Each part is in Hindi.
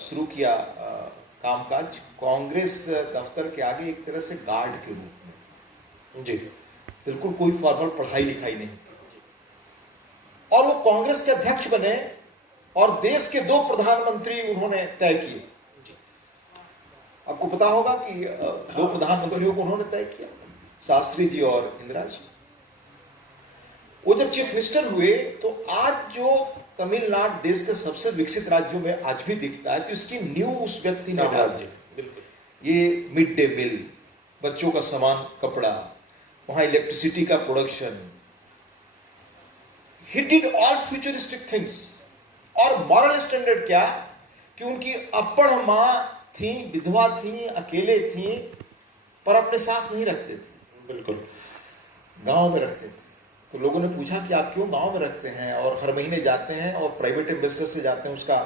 शुरू किया कामकाज कांग्रेस दफ्तर के आगे एक तरह से गार्ड के रूप में। जी। बिल्कुल कोई फॉर्मल पढ़ाई लिखाई नहीं थी और वो कांग्रेस के अध्यक्ष बने और देश के 2 प्रधानमंत्री उन्होंने तय किए। आपको पता होगा कि 2 प्रधानमंत्रियों को उन्होंने तय किया, शास्त्री जी और इंदिरा जी। वो जब चीफ मिनिस्टर हुए तो आज जो तमिलनाडु देश के सबसे विकसित राज्यों में आज भी दिखता है, तो इसकी नींव उस व्यक्ति ने डाली। ये मिड डे मील, बच्चों का सामान, कपड़ा, वहां इलेक्ट्रिसिटी का production, he did all futuristic things. और मॉरल स्टैंडर्ड क्या कि उनकी अपढ़ मां थी, विधवा थी, अकेले थी, पर अपने साथ नहीं रखते थे, बिल्कुल गांव में रखते थे। तो लोगों ने पूछा कि आप क्यों गांव में रखते हैं और हर महीने जाते हैं और प्राइवेट इन्वेस्टर से जाते हैं, उसका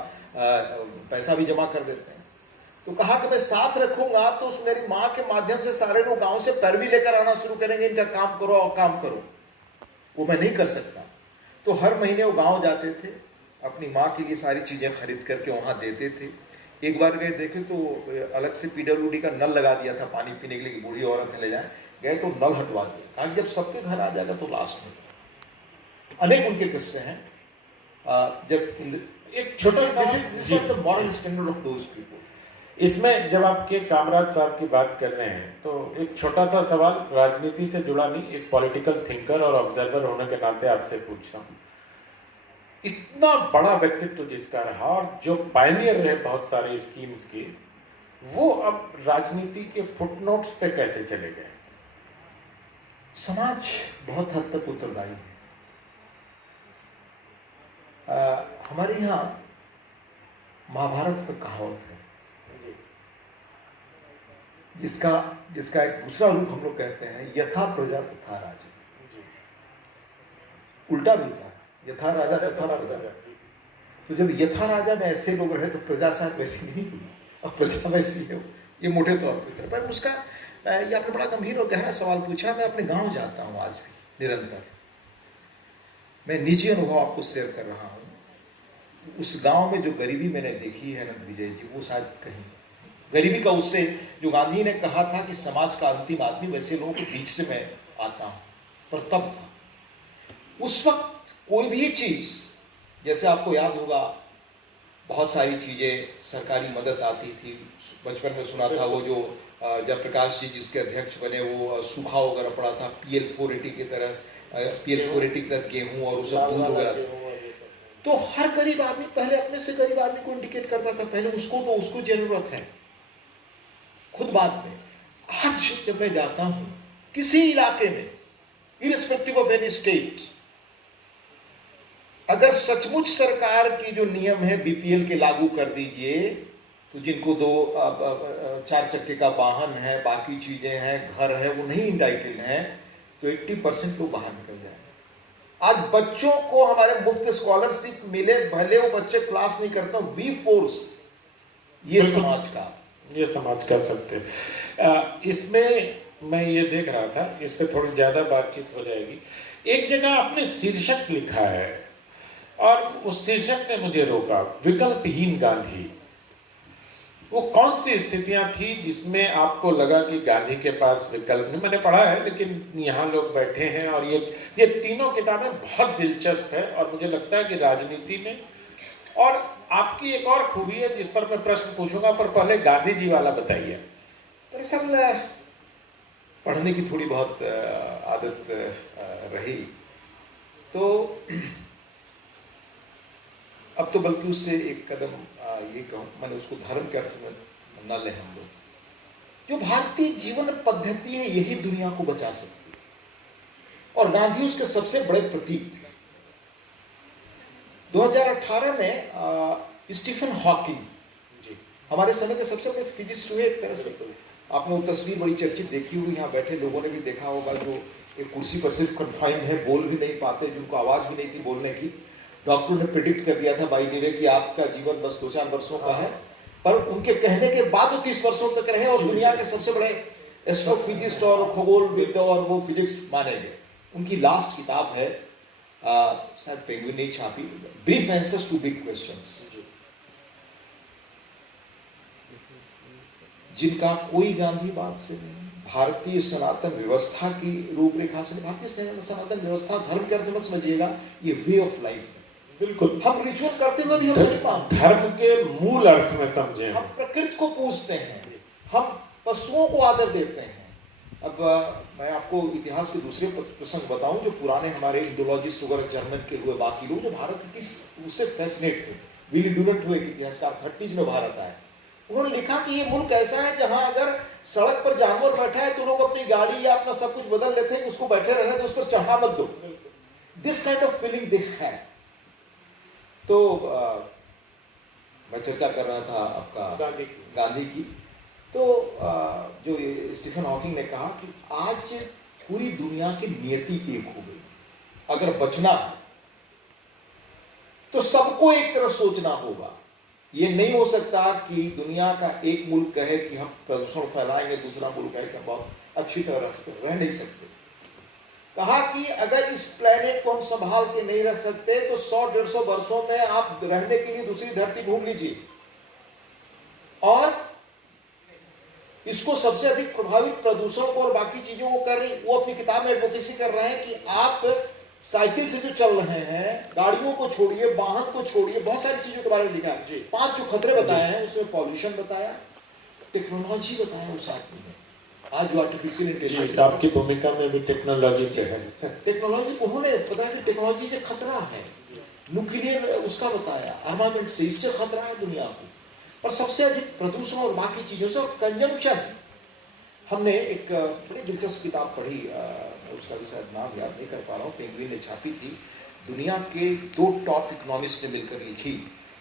पैसा भी जमा कर देते हैं। तो कहा कि मैं साथ रखूंगा तो उस मेरी माँ के माध्यम से सारे लोग गांव से पैरवी लेकर आना शुरू करेंगे, इनका काम करो और काम करो, वो मैं नहीं कर सकता। तो हर महीने वो गांव जाते थे, अपनी माँ के लिए सारी चीजें खरीद करके वहां देते थे। एक बार गए, देखे तो अलग से PWD का नल लगा दिया था पानी पीने के लिए, बूढ़ी औरत ले जाए, गए तो नल हटवा दिया। आज जब सबके घर आ जाएगा तो लास्ट में अनेक उनके किस्से हैं। जब एक छोटा moral standard of those people. इसमें जब आपके कामराज साहब की बात कर रहे हैं तो एक छोटा सा सवाल, राजनीति से जुड़ा नहीं, एक पॉलिटिकल थिंकर और ऑब्जर्वर होने के नाते आपसे पूछता हूँ, इतना बड़ा व्यक्तित्व जिसका रहा और जो पायनियर रहे बहुत सारे स्कीम्स के, वो अब राजनीति के फुटनोट्स पे कैसे चले गए? समाज बहुत हद तक उत्तरदायी है। हमारे यहाँ महाभारत में कहावत है, जिसका एक दूसरा रूप हम लोग कहते हैं, यथा प्रजा तथा राजा। उल्टा भी था, यथा राजा तथा प्रजा। तो जब यथा राजा में ऐसे लोग रहे तो प्रजा शायद वैसी नहीं हुई और प्रजा वैसी है, ये मोटे तौर पर। पर उसका ये आपने बड़ा गंभीर और गहरा सवाल पूछा। मैं अपने गांव जाता हूँ आज भी निरंतर, मैं निजी अनुभव आपको शेयर कर रहा हूँ। उस गांव में जो गरीबी मैंने देखी है अनंत विजय जी, वो शायद कहीं गरीबी का, उससे जो गांधी ने कहा था कि समाज का अंतिम आदमी, वैसे लोगों के बीच से मैं आता हूँ। पर तब था, उस वक्त कोई भी चीज, जैसे आपको याद होगा बहुत सारी चीजें सरकारी मदद आती थी। बचपन में सुना था वो जो जयप्रकाश जी जिसके अध्यक्ष बने, वो सूखा वगैरह पड़ा था, PL 480 की तरह, PL 480 के तहत गेहूं और उसका दूध वगैरह। तो हर गरीब आदमी पहले अपने से गरीब आदमी को इंडिकेट करता था, पहले उसको, तो उसको जरूरत है, खुद बात में। आज जब मैं जाता हूं किसी इलाके में, इररिस्पेक्टिव ऑफ एनी स्टेट, अगर सचमुच सरकार की जो नियम है BPL के लागू कर दीजिए, तो जिनको 4 चक्के का वाहन है, बाकी चीजें हैं, घर है, वो नहीं इंटाइटल्ड हैं, तो 80% लोग बाहर निकल जाएंगे। आज बच्चों को हमारे मुफ्त स्कॉलरशिप मिले, भले वो बच्चे क्लास नहीं करते, वी फोर्स ये समाज का सकते। इसमें मैं ये देख रहा था, इस पे थोड़ी ज्यादा बातचीत हो जाएगी। एक जगह आपने शीर्षक लिखा है और उस शीर्षक ने मुझे रोका, विकल्पहीन गांधी। वो कौन सी स्थितियां थी जिसमें आपको लगा कि गांधी के पास विकल्प नहीं? मैंने पढ़ा है, लेकिन यहाँ लोग बैठे हैं और ये तीनों किताबें बहुत दिलचस्प है और मुझे लगता है कि राजनीति में, और आपकी एक और खूबी है जिस पर मैं प्रश्न पूछूंगा, पर पहले गांधी जी वाला बताइए। दरअसल पढ़ने की थोड़ी बहुत आदत रही, तो अब तो बल्कि उससे एक कदम ये कहूँ, मैंने उसको धर्म के अर्थ में न लें हम लोग। जो भारतीय जीवन पद्धति है यही दुनिया को बचा सकती है, और गांधी उसके सबसे बड़े प्रतीक थे। 2018 में स्टीफन हॉकिंग हमारे समय के सबसे बड़े फिजिस्ट हुए एक तरह से। आपने वो तस्वीर बड़ी चर्चित देखी होगी, यहाँ बैठे लोगों ने भी देखा होगा, जो एक कुर्सी पर सिर्फ कन्फाइंड है, बोल भी नहीं पाते, जिनको आवाज भी नहीं थी बोलने की। डॉक्टर ने प्रिडिक्ट कर दिया था बाई द वे कि आपका जीवन बस 2-4 वर्षों का है, पर उनके कहने के बाद वो 30 वर्षों तक रहे और दुनिया के सबसे बड़े एस्ट्रोफिजिस्ट और खगोलविद और वो फिजिक्स माने गए। उनकी लास्ट किताब है, शायद पेंगुइन ने छापी, brief answers to big questions. जिनका कोई गांधीवाद से नहीं, भारतीय सनातन व्यवस्था की रूपरेखा से नहीं। भारतीय सनातन व्यवस्था धर्म के अर्थ मत समझिएगा, ये वे ऑफ लाइफ है। बिल्कुल, हम रिचुअल करते हुए भी हम नहीं मानते, धर्म के मूल अर्थ में समझे। हम प्रकृति को पूजते हैं, हम पशुओं को आदर देते हैं। अब मैं आपको इतिहास के दूसरे प्रसंग बताऊं, जो पुराने हमारे इंडोलॉजिस्ट वगैरह जर्मन के हुए बाकी लोग जो भारत की उससे फैसिनेट थे, विली डुनट हुए इतिहासकार 30s में भारत आए, उन्होंने लिखा कि ये मुल्क ऐसा है जहां अगर सड़क पर जानवर बैठा है तो लोग अपनी गाड़ी या अपना सब कुछ बदल लेते हैं कि उसको बैठे रहने तो उस पर चढ़ा मत दो। This kind of feeling they had. तो मैं चर्चा कर रहा था आपका गांधी की। तो जो स्टीफन हॉकिंग ने कहा कि आज पूरी दुनिया की नियति एक हो गई, अगर बचना तो सबको एक तरह सोचना होगा। ये नहीं हो सकता कि दुनिया का एक मुल्क कहे कि हम प्रदूषण फैलाएंगे, दूसरा मुल्क कहे कि हम बहुत अच्छी तरह से रह नहीं सकते। कहा कि अगर इस प्लेनेट को हम संभाल के नहीं रख सकते तो 100-150 वर्षों में आप रहने के लिए दूसरी धरती ढूंढ लीजिए। और इसको सबसे अधिक प्रभावित प्रदूषण को और बाकी चीजों को कर रही, वो अपनी किताब में एडवोकेसी कर रहे हैं कि आप साइकिल से जो चल रहे हैं, गाड़ियों को छोड़िए, वाहन को छोड़िए, बहुत सारी चीजों के बारे में लिखा है। 5 जो खतरे बताए हैं उसमें पॉल्यूशन बताया, टेक्नोलॉजी बताया उस आदमी ने। आज जो आर्टिफिशियल इंटेलिजेंस, आपकी भूमिका में भी टेक्नोलॉजी पे है। टेक्नोलॉजी उन्होंने बताया कि टेक्नोलॉजी से खतरा है, न्यूक्लियर उसका बताया, आर्मामेंट से, इससे खतरा है दुनिया को। और सबसे अधिक प्रदूषण और बाकी चीजों से, और कंजम्पशन। हमने एक बड़ी दिलचस्प किताब पढ़ी, उसका भी शायद नाम याद नहीं कर पा रहा हूँ, पेंगुइन ने छापी थी, दुनिया के 2 टॉप इकोनॉमिस्ट ने मिलकर लिखी।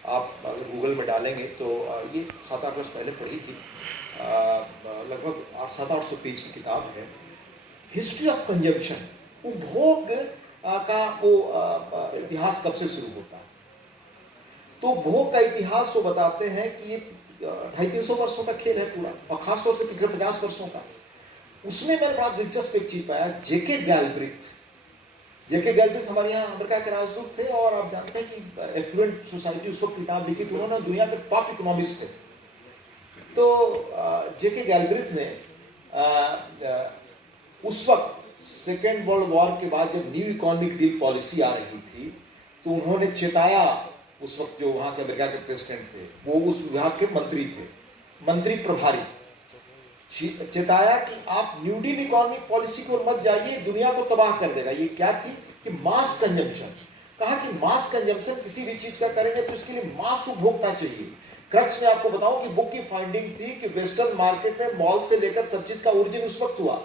आप अगर गूगल में डालेंगे तो ये 7-8 वर्ष पहले पढ़ी थी, लगभग 700-800 पेज की किताब है, हिस्ट्री ऑफ कंजम्पशन। उपभोग का वो इतिहास कब से शुरू होता है। तो भोग का इतिहास वो बताते हैं कि ये 250-300 वर्षों का खेल है पूरा, और खासतौर से पिछले 50 वर्षों का। उसमें मैंने बड़ा दिलचस्प एक चीज पाया, जेके गैलब्रिथ हमारे यहाँ अमेरिका के राजदूत थे, और आप जानते हैं कि एफ्लुएंट सोसाइटी उस वक्त किताब लिखी थी, उन्होंने दुनिया के टॉप इकोनॉमिस्ट थे। तो जेके गैलब्रिथ ने उस वक्त सेकेंड वर्ल्ड वॉर के बाद जब न्यू इकोनॉमिक डील पॉलिसी आ रही थी, तो उन्होंने चेताया, उस वक्त जो वहां के अमेरिका के प्रेसिडेंट थे, वो उस विभाग के मंत्री थे, मंत्री प्रभारी, चेताया कि आप न्यू डील इकोनॉमिक पॉलिसी की ओर मत जाइए, दुनिया को तबाह कर देगा। ये क्या थी कि मास कंजम्पशन। कहा कि मास कंजम्पशन किसी भी चीज का करेंगे तो इसके लिए मास उपभोक्ता चाहिए। क्रक्स में आपको बताऊं कि बुक की फाइंडिंग थी कि वेस्टर्न मार्केट में मॉल से लेकर सब चीज का ओरिजिन उस वक्त हुआ,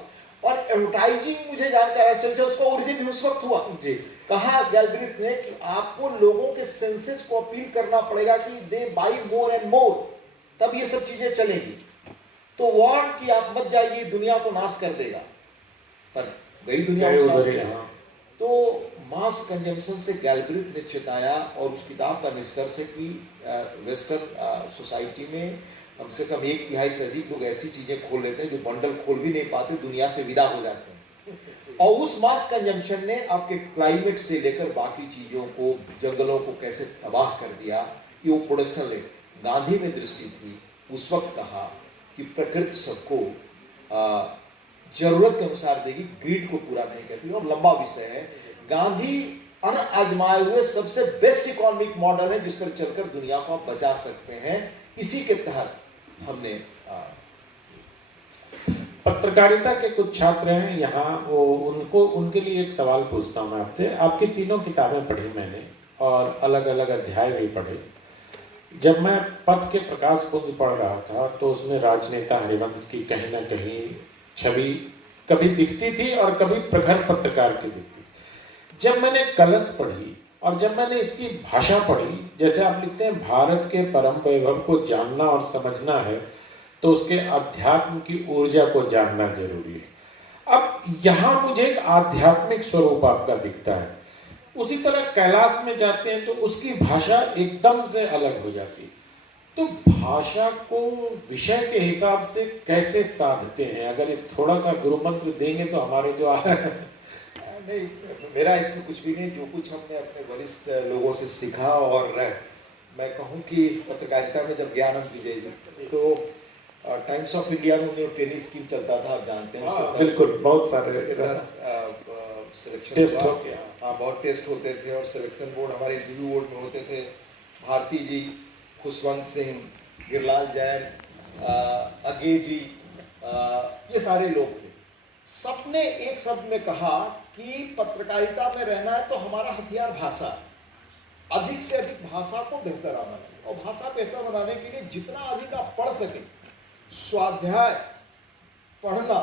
और एडवर्टाइजिंग मुझे जानकर आश्चर्य था, उसका ओरिजिन भी उस वक्त हुआ जी। कहा गैलब्रिथ ने कि आपको लोगों के सेंसेस को अपील करना पड़ेगा कि दे बाई मोर एंड मोर, तब ये सब चीजें चलेंगी। तो वार्न कि आप मत जाइए, दुनिया को नाश कर देगा, पर गई दुनिया को नाश कर। तो मास कंजम्पशन से गैलब्रिथ ने चेताया, और उस किताब का निष्कर्ष है कि वेस्टर्न सोसाइटी में कम से कम 1/3 से अधिक लोग ऐसी चीजें खोल लेते हैं जो बंडल खोल भी नहीं पाते, दुनिया से विदा हो जाते हैं। और उस मास कंजम्पशन ने आपके क्लाइमेट से लेकर बाकी चीजों को, जंगलों को कैसे तबाह कर दिया, ये वो प्रोडक्शन रेट। गांधी में दृष्टि थी, उस वक्त कहा कि प्रकृति सबको जरूरत के अनुसार देगी, ग्रीड को पूरा नहीं करती, और लंबा विषय है। गांधी अनआजमाए हुए सबसे बेस्ट इकोनॉमिक मॉडल है जिस पर चलकर दुनिया को आप बचा सकते हैं। इसी के तहत हमने पत्रकारिता के कुछ छात्र हैं यहाँ, वो उनके लिए एक सवाल पूछता हूँ मैं आपसे। आपकी तीनों किताबें पढ़ी मैंने, और अलग अलग अध्याय भी पढ़े। जब मैं पथ के प्रकाश पुंज पढ़ रहा था तो उसमें राजनेता हरिवंश की कहीं ना कहीं छवि कभी दिखती थी और कभी प्रखर पत्रकार की दिखती। जब मैंने कलश पढ़ी और जब मैंने इसकी भाषा पढ़ी, जैसे आप लिखते हैं भारत के परम वैभव को जानना और समझना है तो उसके अध्यात्म की ऊर्जा को जानना जरूरी है। अब यहाँ मुझे एक आध्यात्मिक स्वरूप आपका दिखता है। उसी तरह कैलाश में जाते हैं तो उसकी भाषा एकदम से अलग हो जाती है। तो भाषा को विषय के हिसाब से कैसे साधते हैं? अगर इस थोड़ा सा गुरु मंत्र देंगे तो हमारे जो नहीं, मेरा इसमें कुछ भी नहीं, जो कुछ हमने अपने वरिष्ठ लोगों से सीखा और मैं कहूँ कि पत्रकारिता में जब ज्ञानंद विजय जी, तो टाइम्स ऑफ इंडिया में उन्हें ट्रेनिंग स्कीम चलता था, आप जानते हैं उसके बिल्कुल, बहुत सारे सिलेक्शन टेस्ट हुआ। होते हैं। हाँ, बहुत टेस्ट होते थे और सिलेक्शन बोर्ड हमारे इंटरव्यू बोर्ड में होते थे। भारती जी, खुशवंत सिंह, गिरलाल जैन, अगे जी, ये सारे लोग थे। सबने एक शब्द में कहा कि पत्रकारिता में रहना है तो हमारा हथियार भाषा है, अधिक से अधिक भाषा को बेहतर बनाना, और भाषा बेहतर बनाने के लिए जितना अधिक आप पढ़ सके, स्वाध्याय पढ़ना,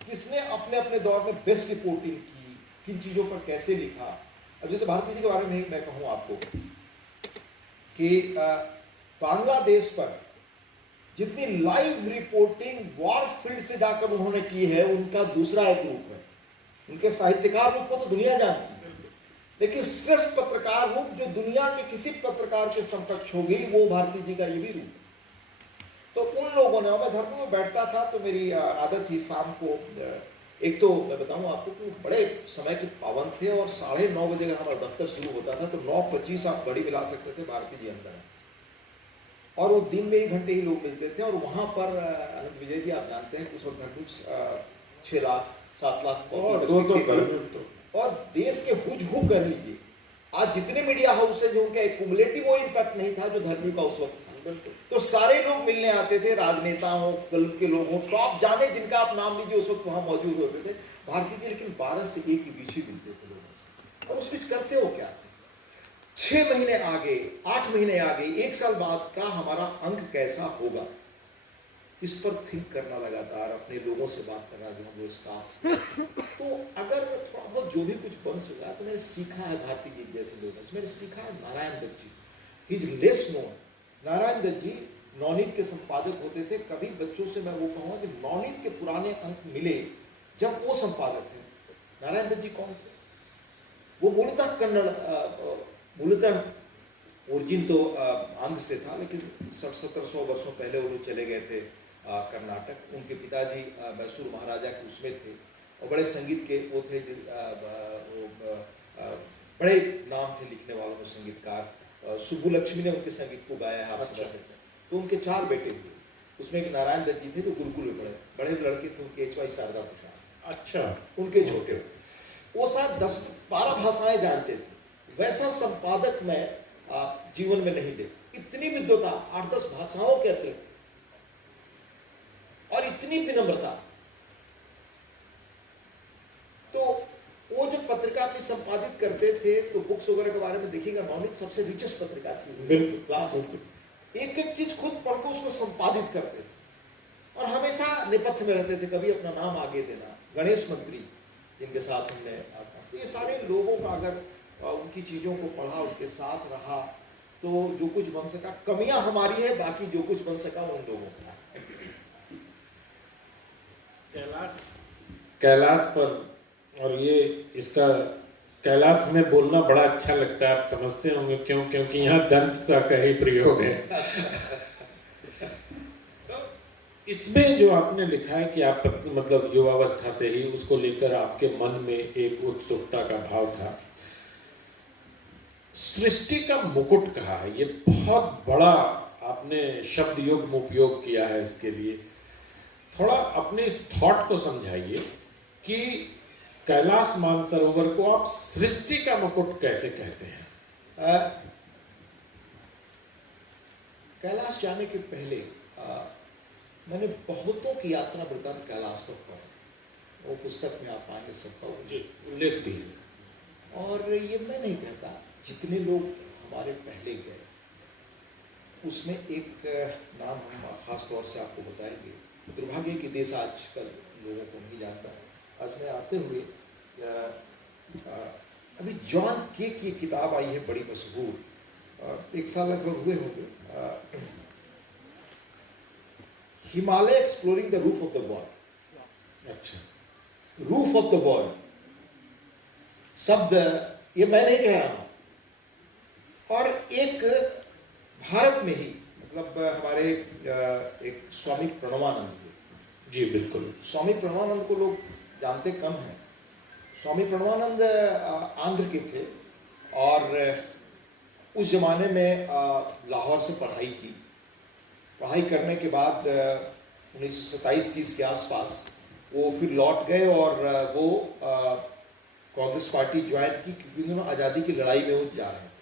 किसने अपने अपने दौर में बेस्ट रिपोर्टिंग की, किन चीज़ों पर कैसे लिखा। अब जैसे भारती जी के बारे में मैं कहूँ आपको कि बांग्लादेश पर जितनी लाइव रिपोर्टिंग वॉर फील्ड से जाकर उन्होंने की है, उनका दूसरा एक रूप है। उनके साहित्यकार रूप को तो दुनिया जानती है, लेकिन श्रेष्ठ पत्रकार रूप जो दुनिया के किसी पत्रकार के समकक्ष होगी, वो भारती जी का ये भी रूप है। तो उन लोगों ने, मैं धर्म में बैठता था तो मेरी आदत थी शाम को, एक तो मैं बताऊं आपको कि बड़े समय के पाबंद थे, और 9:30 बजे अगर हमारा दफ्तर शुरू होता था तो 9:25 आप घड़ी मिला सकते थे, भारती जी अंदर है, और वो दिन में 1 घंटे ही लोग मिलते थे। और वहाँ पर आनंद विजय जी, आप जानते हैं कि उस वक्त धर्म 6 लाख 7 लाख और देश के हुजहू कर लीजिए, आज जितने मीडिया हाउसेज हैं उनका एक्युमुलेटिव वो इम्पैक्ट नहीं था जो धर्मी का उस वक्त था। तो सारे लोग मिलने आते थे, राजनेता हो, फिल्म के लोग हो, टॉप जाने जिनका आप नाम लीजिए उस वक्त वहाँ मौजूद होते थे। भारती जी लेकिन 12 से 1 के बीच ही मिलते थे लोगों से। और उस बीच करते हो क्या, 6 महीने आगे, 8 महीने आगे, 1 साल बाद का हमारा अंक कैसा होगा, इस पर थिंक करना लगातार, अपने लोगों से बात करना, जो स्टाफ। तो अगर थोड़ा बहुत जो भी कुछ बन सका तो मैंने सीखा है भारती जी जैसे लोगों से। मैंने सीखा है Narayan Dutt ji, he is less known. Narayan Dutt ji Navneet के संपादक होते थे। कभी बच्चों से मैं वो कहूँगा कि नवनीत के पुराने अंक मिले जब वो संपादक थे। नारायण दत्त जी कौन थे? वो मूलतः कन्नड़, मूलतः ओरिजिन तो आंध्र से था, लेकिन 1700 वर्षों पहले वो लोग चले गए थे कर्नाटक। उनके पिताजी मैसूर महाराजा के उसमें थे, और बड़े संगीत के वो थे, बड़े नाम थे लिखने वालों में, संगीतकार। सुब्बुलक्ष्मी ने उनके संगीत को गाया है, आप समझ सकते हैं। तो उनके 4 बेटे हुए, उसमें एक नारायण दत्त जी थे जो गुरुकुल में पढ़े, बड़े लड़के थे उनके HY शारदा प्रसाद। अच्छा, उनके छोटे, वो शायद 10-12 भाषाएं जानते थे। वैसा संपादक मैं जीवन में नहीं देखा, इतनी विद्वता 8-10 भाषाओं के अतिरिक्त, और इतनी विनम्रता। तो वो जो पत्रिका अपनी संपादित करते थे, तो बुक्स वगैरह के बारे में देखिएगा, नवनीत सबसे रिचेस्ट पत्रिका थी क्लास। एक एक चीज खुद पढ़ के उसको संपादित करते थे, और हमेशा नेपथ्य में रहते थे, कभी अपना नाम आगे देना। गणेश मंत्री जिनके साथ हमने तो ये सारे लोगों का अगर उनकी चीजों को पढ़ा, उनके साथ रहा, तो जो कुछ बन सका। कमियां हमारी है, बाकी जो कुछ बन सका उन लोगों का। कैलाश पर, और ये इसका कैलाश में बोलना बड़ा अच्छा लगता है, आप समझते होंगे क्यों, क्योंकि यहाँ दंत सा का ही प्रयोग है। तो इसमें जो आपने लिखा है कि आप मतलब युवावस्था से ही उसको लेकर आपके मन में एक उत्सुकता का भाव था। सृष्टि का मुकुट कहा है, ये बहुत बड़ा आपने शब्द युग में उपयोग किया है इसके लिए। थोड़ा अपने इस थॉट को समझाइए कि कैलाश मानसरोवर को आप सृष्टि का मुकुट कैसे कहते हैं? कैलाश जाने के पहले मैंने बहुतों की यात्रा वृत्तांत कैलाश पर पढ़ा, वो पुस्तक में आप पाएंगे, सबका उल्लेख भी है। और ये मैं नहीं कहता, जितने लोग हमारे पहले गए उसमें एक नाम हम खास तौर से आपको बताएंगे। दुर्भाग्य की देश आजकल लोगों को नहीं जानता। आज मैं आते हुए अभी जॉन के की किताब आई है, बड़ी मशहूर, 1 साल लगभग हुए होंगे, Himalaya exploring the roof of the world. अच्छा, रूफ ऑफ द वर्ल्ड शब्द ये मैं नहीं कह रहा हूं, और एक भारत में ही, मतलब हमारे एक स्वामी प्रणवानंद को, जी बिल्कुल, स्वामी प्रणवानंद को लोग जानते कम हैं। स्वामी प्रणवानंद आंध्र के थे, और उस ज़माने में लाहौर से पढ़ाई की। पढ़ाई करने के बाद 1927-30 के आसपास वो फिर लौट गए और वो कांग्रेस पार्टी ज्वाइन की, क्योंकि उन्होंने आज़ादी की लड़ाई में वो जा रहे थे।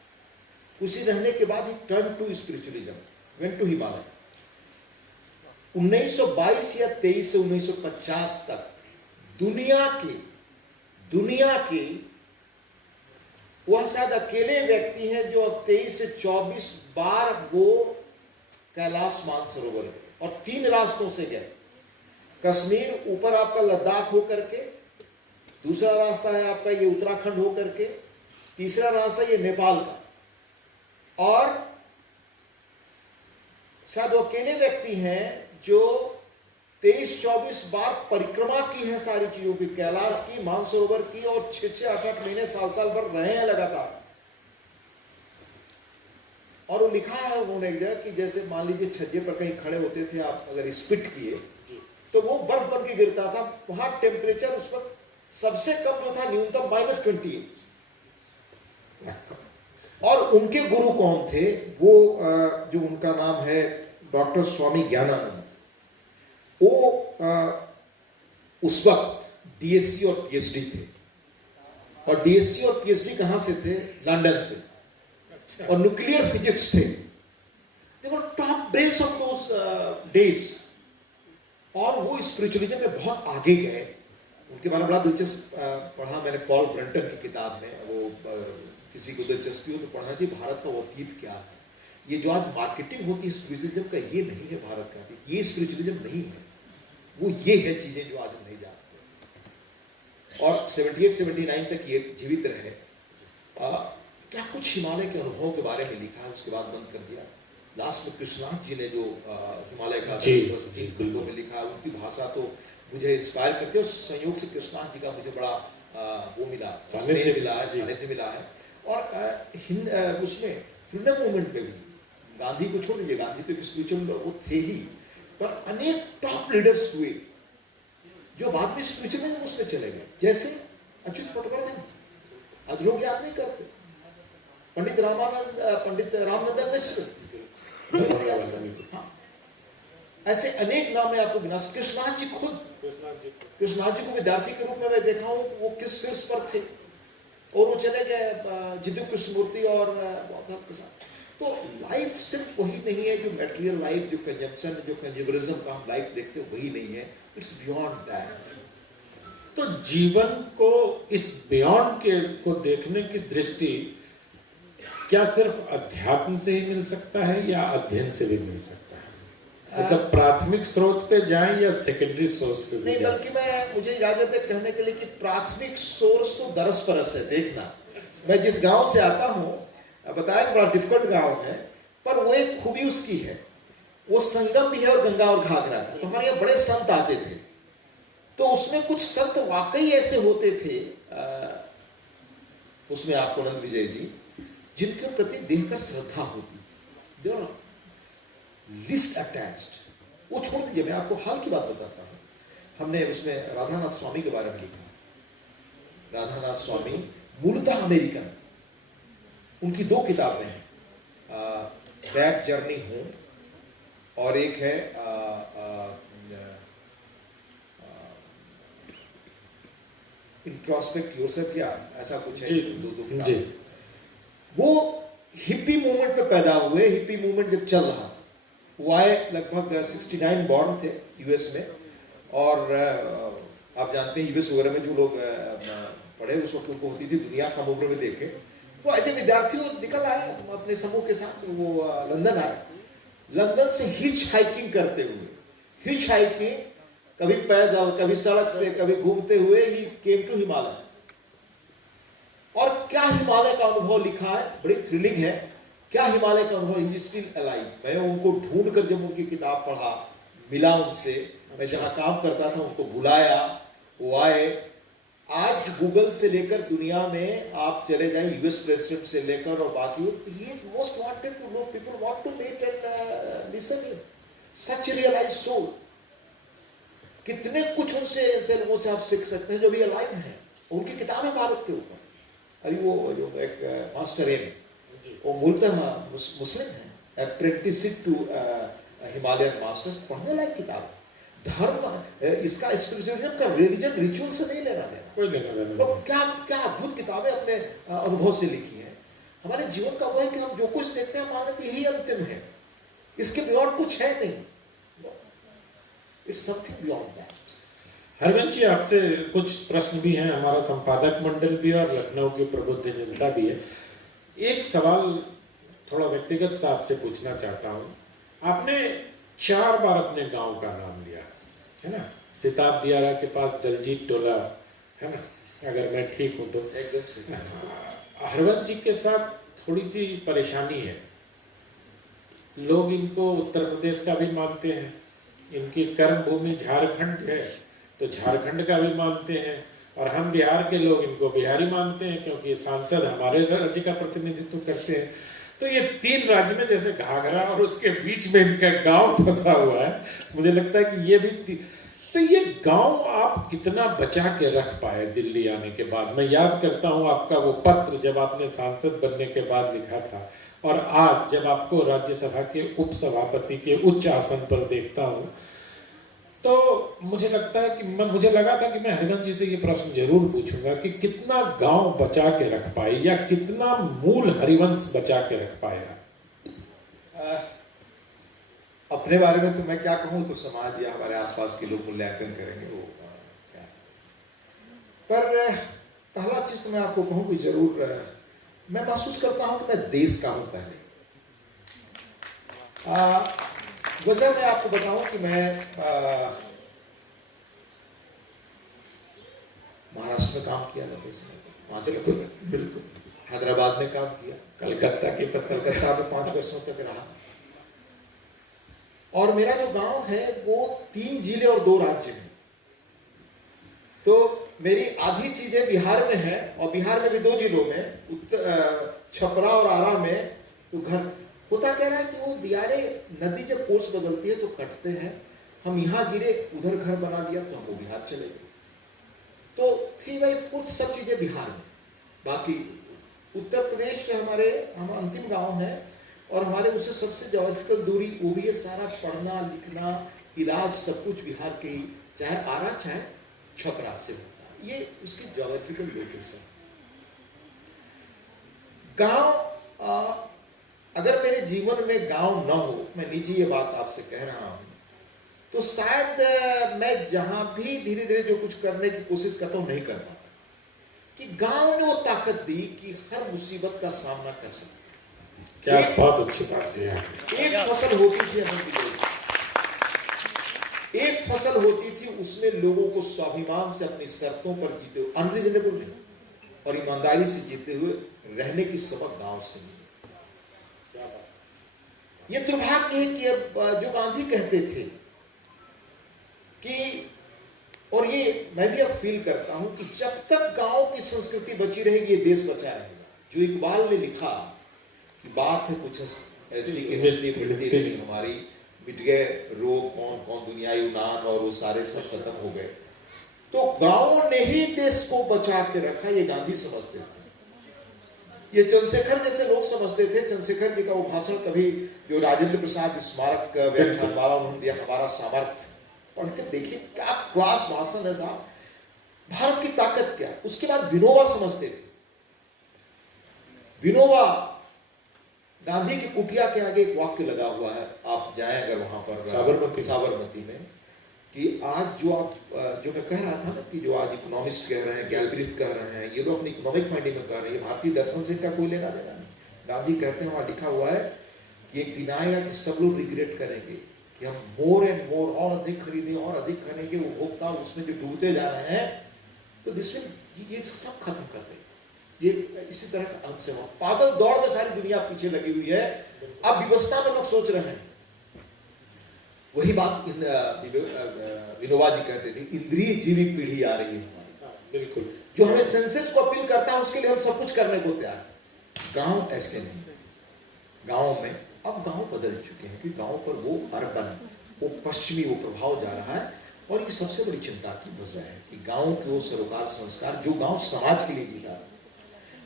उसी रहने के बाद ही turn to spiritualism, went to Himalaya. 1922 या 23 से 1950 तक दुनिया के वह शायद अकेले व्यक्ति हैं जो 23 से 24 बार वो कैलाश मानसरोवर गए, और 3 रास्तों से गए। कश्मीर ऊपर आपका लद्दाख होकर के, दूसरा रास्ता है आपका ये उत्तराखंड होकर के, तीसरा रास्ता ये नेपाल का, और शायद वो अकेले व्यक्ति हैं जो 23-24 बार परिक्रमा की है सारी चीजों की, कैलाश की, मानसरोवर की, और 6-6, 8-8 महीने, साल भर रहे हैं लगातार। और वो लिखा है उन्होंने एक जगह कि जैसे मान लीजिए छज्जे पर कहीं खड़े होते थे आप, अगर स्पिट किए तो वो बर्फ बन के गिरता था। वहां टेम्परेचर उस वक्त सबसे कम जो था न्यूनतम -28। और उनके गुरु कौन थे? वो जो उनका नाम है डॉक्टर स्वामी ज्ञानानंद। वो उस वक्त डीएससी और पीएचडी थे, और डीएससी और पीएचडी कहां से थे? लंदन से, और न्यूक्लियर फिजिक्स थे। They were top brains of those days. और वो स्पिरिचुअलिज्म में बहुत आगे गए। उनके बारे में बड़ा दिलचस्प पढ़ा मैंने पॉल ब्रंटन की किताब में। वो किसी को दिलचस्पी हो तो पढ़ना चाहिए, भारत का वो अतीत क्या है। ये जो आज मार्केटिंग होती है स्पिरिचुअलिज्म का, ये नहीं है भारत का अतीत, ये स्पिरिचुअलिज्म नहीं है। वो ये है चीजें जो आज हम नहीं जानते। और 78-79 तक ये जीवित रहे। क्या कुछ हिमालय के अनुभवों के बारे में लिखा है, उसके बाद बंद कर दिया। लास्ट में कृष्णनाथ जी ने जो हिमालय का खंडों में लिखा है, उनकी भाषा तो मुझे इंस्पायर करती है। और संयोग से कृष्णनाथ जी का मुझे बड़ा वो मिला, सानिध्य मिला है, सानिध्य मिला है। और उसमें फ्रीडम मूवमेंट में भी गांधी को छोड़ दीजिए, गांधी तो एक स्पिरिचुअल वो थे ही, पर अनेक टॉप लीडर्स हुए जो बाद में स्पिरिचुअलिज्म उसमें चले गए। जैसे अच्युत पटवर्धन, आज लोग याद नहीं करते। पंडित रामनंदन मिश्र, हाँ, ऐसे अनेक नाम है आपको गिना। कृष्णनाथ जी खुद, कृष्णनाथ जी को विद्यार्थी के रूप में मैं देखा हूं, वो किस शीर्ष पर थे, और वो चले गए जिद्दू कृष्णमूर्ति और बौद्ध के साथ। तो लाइफ सिर्फ वही नहीं है जो मटेरियल लाइफ, जो कंजम्पशन, जो कंज्यूमरिज्म का हम लाइफ देखते हैं वही नहीं है। It's beyond that. तो जीवन को इस बियॉन्ड के को देखने की दृष्टि क्या सिर्फ अध्यात्म से ही मिल सकता है या अध्ययन से भी मिल सकता है? मतलब प्राथमिक स्रोत पे जाएं या सेकेंडरी सोर्स पे भी? नहीं, बल्कि मुझे इजाजत है कहने के लिए कि प्राथमिक सोर्स तो दरस परस है। देखना, मैं जिस गांव से आता हूँ, बताया कि बड़ा डिफिकल्ट गांव है, पर वो एक खूबी उसकी है, वो संगम भी है और गंगा और घाघरा का। तो हमारे यहाँ बड़े संत आते थे, तो उसमें कुछ संत वाकई ऐसे होते थे, उसमें आपको आनंद विजय जी, जिनके प्रति देखकर श्रद्धा होती थी। They are list attached. वो छोड़ दीजिए, मैं आपको हाल की बात बताता हूँ। हमने उसमें राधानाथ स्वामी के बारे में लिखा। राधानाथ स्वामी मूलतः अमेरिकन, उनकी 2 किताबें हैं, बैक जर्नी हूँ, और एक है इंट्रोस्पेक्ट योरसेल्फ, या ऐसा कुछ है। दो किताबें। वो हिप्पी मूवमेंट पे पैदा हुए। हिप्पी मूवमेंट जब चल रहा, वो आए लगभग 69 बॉर्न थे यूएस में। और आप जानते हैं यूएस वगैरह में जो लोग पढ़े उस वक्त उनको होती थी दुनिया कम उम्र में देखे। तो ऐसे विद्यार्थी निकल आए अपने समूह के साथ, वो लंदन आए। लंदन से हिच हाइकिंग करते हुए, हिच हाइकिंग, कभी पैदल, कभी सड़क से, कभी घूमते हुए ही केम टू हिमालय। और क्या हिमालय का अनुभव लिखा है, बड़ी थ्रिलिंग है। क्या हिमालय का अनुभव, ही स्टिल अलाइव। मैंने उनको ढूंढ कर जब उनकी किताब पढ़ा, मिला उनसे, मैं जहां काम करता था उनको बुलाया, वो आए। आज गूगल से लेकर दुनिया में आप चले जाएं, यूएस प्रेसिडेंट से लेकर और बाकी, he is most wanted to know, people want to meet and listen him. Such realize soul. कितने कुछ उनसे ऐसे लोगों से आप सीख सकते हैं जो भी अलाइव हैं। उनकी किताब है भारत के ऊपर। अभी वो जो एक मास्टर एम, वो मूलतः मुस्लिम है, अप्रेंटिसशिप टू हिमालयन मास्टर्स, पढ़ने लायक किताब है। धर्म इसका स्पिरिचुअलिज्म का रिलीजन रिचुअल से नहीं लेना देना, कोई लेना देना तो नहीं। क्या क्या अद्भुत किताबें अपने अनुभव से लिखी हैं। हमारे जीवन का वो है कि हम जो कुछ देखते हैं मान लेते यही अंतिम है, इसके बियॉन्ड कुछ है नहीं, it's something beyond that. Harvansh ji, आपसे कुछ प्रश्न भी हैं, हमारा संपादक मंडल भी और लखनऊ की प्रबुद्ध जनता भी है। एक सवाल थोड़ा व्यक्तिगत से आपसे पूछना चाहता हूँ। आपने 4 बार अपने गांव का नाम लिया है ना, सिताब दियारा के पास दलजीत टोला है ना, अगर मैं ठीक हूँ तो। एकदम सही। हरवंश जी के साथ थोड़ी सी परेशानी है, लोग इनको उत्तर प्रदेश का भी मानते हैं, इनकी कर्म भूमि झारखंड है तो झारखंड का भी मानते हैं, और हम बिहार के लोग इनको बिहारी मानते हैं क्योंकि ये सांसद हमारे राज्य का प्रतिनिधित्व करते हैं। तो ये 3 राज्य में जैसे घाघरा और उसके बीच में इनका गांव फंसा हुआ है, मुझे लगता है कि ये भी तो ये गांव आप कितना बचा के रख पाए दिल्ली आने के बाद। मैं याद करता हूँ आपका वो पत्र जब आपने सांसद बनने के बाद लिखा था, और आज जब आपको राज्यसभा के उपसभापति के उच्च आसन पर देखता हूँ तो मुझे लगता है कि मुझे लगा था कि मैं हरवंश जी से ये प्रश्न जरूर पूछूंगा कि कितना गांव बचा के रख पाए, या कितना मूल हरिवंश बचा के रख पाया। अपने बारे में तो मैं क्या कहूँ, तो समाज या हमारे आसपास के लोग मूल्यांकन करेंगे वो क्या। पर पहला चीज तो मैं आपको कहूँ कि जरूर मैं महसूस करता हूँ कि मैं देश का हूँ। पहले वजह मैं आपको बताऊं कि मैं महाराष्ट्र में काम किया लंबे समय, बिल्कुल हैदराबाद में काम किया, कलकत्ता में 5 वर्षों तक रहा, और मेरा जो गांव है वो 3 जिले और 2 राज्य में। तो मेरी आधी चीजें बिहार में है, और बिहार में भी 2 जिलों में, छपरा और आरा में। तो घर होता क्या रहा है कि वो दियारे नदी जब कोर्स बदलती है तो कटते हैं, हम यहाँ गिरे उधर घर बना दिया तो हम वो बिहार चले गए। तो 3/4 सब चीजें बिहार में, बाकी उत्तर प्रदेश हम अंतिम गांव है, और हमारे उससे सबसे ज्योग्राफिकल दूरी वो भी है। सारा पढ़ना लिखना इलाज सब कुछ बिहार के ही, चाहे आरा चाहे छपरा से होता है, ये उसकी ज्योग्राफिकल लोकेशन। गांव अगर मेरे जीवन में गांव न हो, मैं निजी ये बात आपसे कह रहा हूं, तो शायद मैं जहां भी धीरे धीरे जो कुछ करने की कोशिश करता हूं नहीं कर पाता। कि गांव ने वो ताकत दी कि हर मुसीबत का सामना कर सकते। क्या बहुत अच्छी बात है। एक फसल होती थी, एक फसल होती थी, उसमें लोगों को स्वाभिमान से अपनी शर्तों पर जीते हुए, अनरीजनेबल नहीं, और ईमानदारी से जीते हुए रहने की सबक गांव से मिली। ये दुर्भाग्य है कि अब जो गांधी कहते थे कि, और ये मैं भी अब फील करता हूं कि जब तक गांव की संस्कृति बची रहेगी ये देश बचा रहेगा। जो इकबाल ने लिखा कि बात है कुछ ऐसी कि हंसती फिरती नहीं हमारी, मिट गए रोग कौन कौन दुनियाई यूनान, और वो सारे सब खत्म हो गए। तो गांवों ने ही देश को बचा के रखा, ये गांधी समझते थे। ये चंद्रशेखर जैसे लोग समझते थे। चंद्रशेखर जी का वो भाषण कभी जो राजेंद्र प्रसाद स्मारक व्याख्यान वाला उन्होंने दिया, हमारा सामर्थ्य, पढ़ के देखिए क्या क्लास भाषण है साहब, भारत की ताकत क्या। उसके बाद विनोबा समझते थे। विनोबा गांधी की कुटिया के आगे एक वाक्य लगा हुआ है, आप जाएं अगर वहां पर साबरमती में, कि आज जो मैं कह रहा था ना कि जो आज इकोनॉमिस्ट कह रहे हैं, गैलब्रिथ कह रहे हैं, ये लोग अपनी इकोनॉमिक फाइंडिंग में कह रहे हैं, भारतीय दर्शन से इनका कोई लेना देना नहीं। गांधी कहते हैं, वहां लिखा हुआ है कि एक दिन आएगा कि सब लोग रिग्रेट करेंगे कि हम मोर एंड मोर और अधिक खरीदें और अधिक खरीदेंगे, उपभोक्ता उसमें जो डूबते जा रहे हैं, तो जिसमें ये सब खत्म कर देंगे। ये इसी तरह का अंश है। पागल दौड़ में सारी दुनिया पीछे लगी हुई है। अब व्यवस्था में लोग सोच रहे हैं, वही बात विनोबा जी कहते थे, इंद्रिय जीवी पीढ़ी आ रही है हमारी, बिल्कुल, जो हमें सेंसेस को अपील करता है, उसके लिए हम सब कुछ करने को तैयार हैं। गांव ऐसे नहीं, गांव में अब गांव बदल चुके हैं, क्योंकि गांव पर वो अर्बन, वो पश्चिमी वो प्रभाव जा रहा है। और ये सबसे बड़ी चिंता की वजह है कि गांव के वो सरोकार संस्कार जो गांव समाज के लिए जीता है।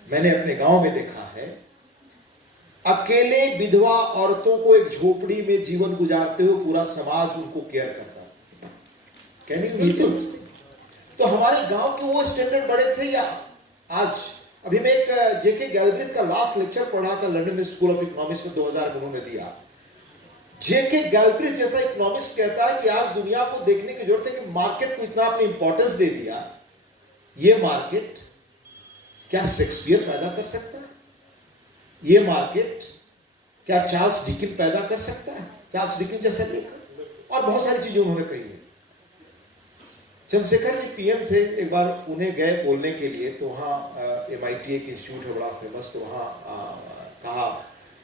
मैंने अपने गांव में देखा है अकेले विधवा औरतों को एक झोपड़ी में जीवन गुजारते हुए पूरा समाज उनको केयर करता है। Can you imagine this thing? तो हमारे गांव के वो स्टैंडर्ड बड़े थे या आज? अभी मैं एक जेके गैलब्रिथ का लास्ट लेक्चर पढ़ा था लंदन स्कूल ऑफ इकोनॉमिक्स में 2000 में उन्होंने दिया। जेके गैलब्रिथ जैसा इकोनॉमिस्ट कहता है कि आज दुनिया को देखने की जरूरत है कि मार्केट को इतना आपने इंपॉर्टेंस दे दिया, ये मार्केट क्या शेक्सपियर पैदा कर सकता है? ये मार्केट क्या चार्ल्स डिकिन पैदा कर सकता है? चार्ल्स डिकिन जैसा लेखक, और बहुत सारी चीजें उन्होंने कही है। चंद्रशेखर जी पीएम थे, एक बार पुणे गए बोलने के लिए, तो वहाँ MIT एक इंस्टीट्यूट है बड़ा फेमस, तो वहाँ कहा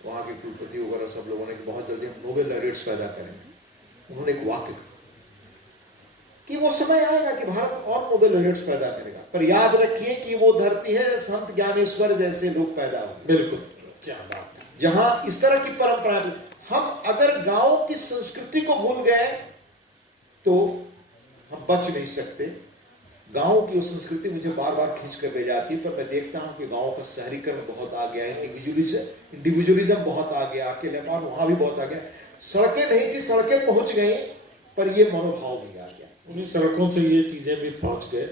वहाँ के कुलपति वगैरह सब लोगों ने कि बहुत जल्दी हम नोबेल लॉरेट्स पैदा करेंगे। उन्होंने एक वाक्य कि वो समय आएगा कि भारत और नोबेल लॉरेट्स पैदा करेगा, पर याद रखिए कि वो धरती है संत ज्ञानेश्वर जैसे लोग पैदा होंगे। बिल्कुल, क्या बात है। जहां इस तरह की परंपरा, हम अगर गांव की संस्कृति को भूल गए तो हम बच नहीं सकते। गांव की वो संस्कृति मुझे बार बार खींच कर ले जाती है, पर मैं देखता हूं कि गांव का शहरीकरण बहुत आ गया, इंडिविजुअलिज्म बहुत आ गया, अकेलेपन वहां भी बहुत आ गया। सड़कें नहीं थी, सड़कें पहुंच गई, पर ये मनोभाव भी आ गया। उन्हीं सड़कों से ये चीजें भी पहुंच गए।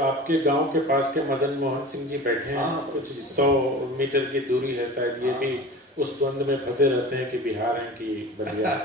आपके गांव के पास के मदन मोहन सिंह जी बैठे हैं, कुछ 100 मीटर की दूरी है शायद, ये भी उस द्वंद में फंसे रहते हैं कि बिहार है कि बलिया।